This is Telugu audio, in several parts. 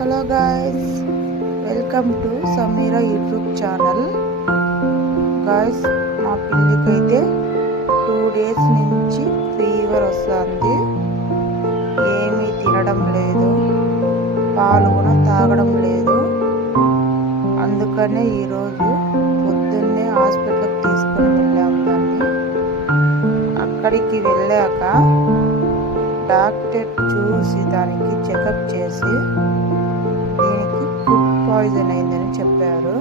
Hello guys, welcome to Sameera YouTube channel. Guys, మా పిల్లికైతే 2 days నుంచి ఫీవర్ వస్తుంది. ఏమీ తినడం లేదు, పాలు కూడా తాగడం లేదు. అందుకనే ఈరోజు పొద్దున్నే హాస్పిటల్కి తీసుకొని వెళ్ళాము దాన్ని. అక్కడికి వెళ్ళాక డాక్టర్ చూసి దానికి చెకప్ చేసి దీనికి ఫుడ్ పాయిజన్ అయిందని చెప్పారు.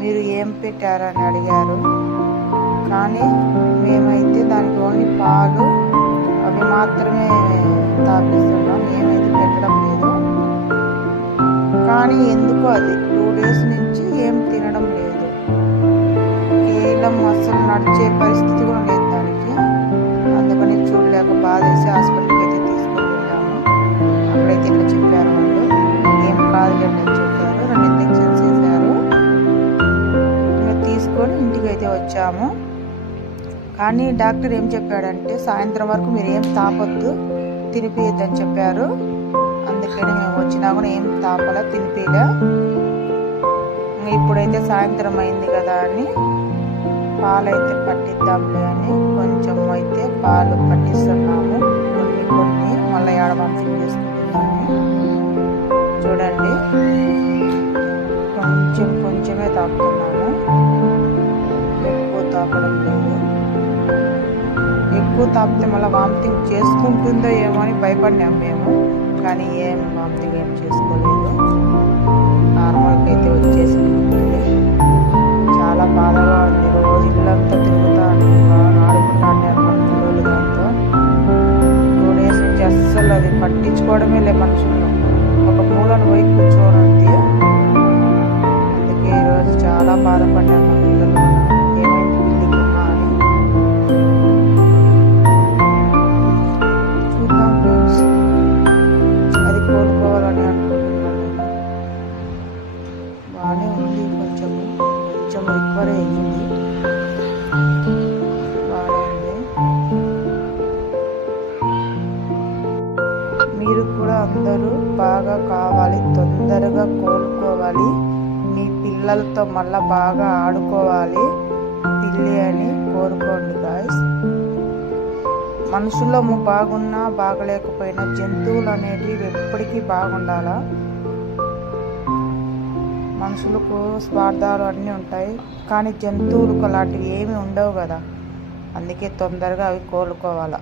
మీరు ఏం పెట్టారని అడిగారు. కానీ మేమైతే దానికి ఓన్లీ పాలు అవి మాత్రమే తాపిస్తున్నాం, ఏమైతే పెట్టడం లేదు. కానీ ఎందుకో అది 2 days నుంచి ఏం తినడం లేదు. కేవలం అస్సలు నడిచే పరిస్థితి కూడా లేదు దానికి. అందుకని చూడలేక బాధేసి హాస్పిటల్కి అయితే తీసుకొని వెళ్ళాము. అక్కడైతే ఇట్లా చెప్పారు వాళ్ళు, ఏం కాదులేండి అని చెప్పారు. 2 injections వేశారు. ఇంకా తీసుకొని ఇంటికి అయితే వచ్చాము. కానీ డాక్టర్ ఏం చెప్పాడంటే సాయంత్రం వరకు మీరు ఏం తాపొద్దు, తినిపియద్దని చెప్పారు. అందుకని మేము వచ్చినా కూడా ఏం తాపలా, తినిపిలే. ఇప్పుడైతే సాయంత్రం అయింది కదా అని పాలైతే పట్టిద్దాంలే అని కొంచెం అయితే పాలు పట్టిస్తున్నాము. కొన్ని మళ్ళీ వామిటింగ్ చేసుకుంటున్నాము. చూడండి, కొంచెమే తాపుతున్నాము, ఎక్కువ తాపడం లేదు. ఎక్కువ తాపితే మళ్ళీ వామిటింగ్ చేసుకుంటుందో ఏమో అని భయపడినాము మేము. కానీ ఏం వామిటింగ్ ఏం చేసుకోలేదు, నార్మల్గా అయితే వచ్చేసింది. చాలా బాధగా ఉంది. రోజు ఇల్లంతా తిరుగుతాను, ఆడుకుంటాను రోజులు. దాంతో 2 days నుంచి అస్సలు అది పట్టించుకోవడమే లే మనుషులను. ఒక మూలను పోయి కూర్చోనంతే. అందుకే ఈరోజు చాలా బాధపడ్డాను మా పిల్లలు. ఏమైంది పిల్లికి అని చూద్దాం ఫ్రెండ్స్. అది కోలుకోవాలని అనుకుంటున్నాను. బాగానే ఉంది, కొంచెం రికవరీ అయ్యింది, బాగానే ఉంది. మీరు కూడా అందరూ బాగా కావాలి, తొందరగా కోలుకోవాలి, మీ పిల్లలతో మళ్ళీ బాగా ఆడుకోవాలి పిల్లి అని కోరుకోండి గాయస్. మనుషులము బాగున్నా బాగలేకపోయినా జంతువులు అనేటివి ఎప్పటికీ బాగుండాలా. మనుషులకు స్వార్థాలు అన్నీ ఉంటాయి, కానీ జంతువులకు అలాంటివి ఏమీ ఉండవు కదా. అందుకే తొందరగా అవి కోలుకోవాలా.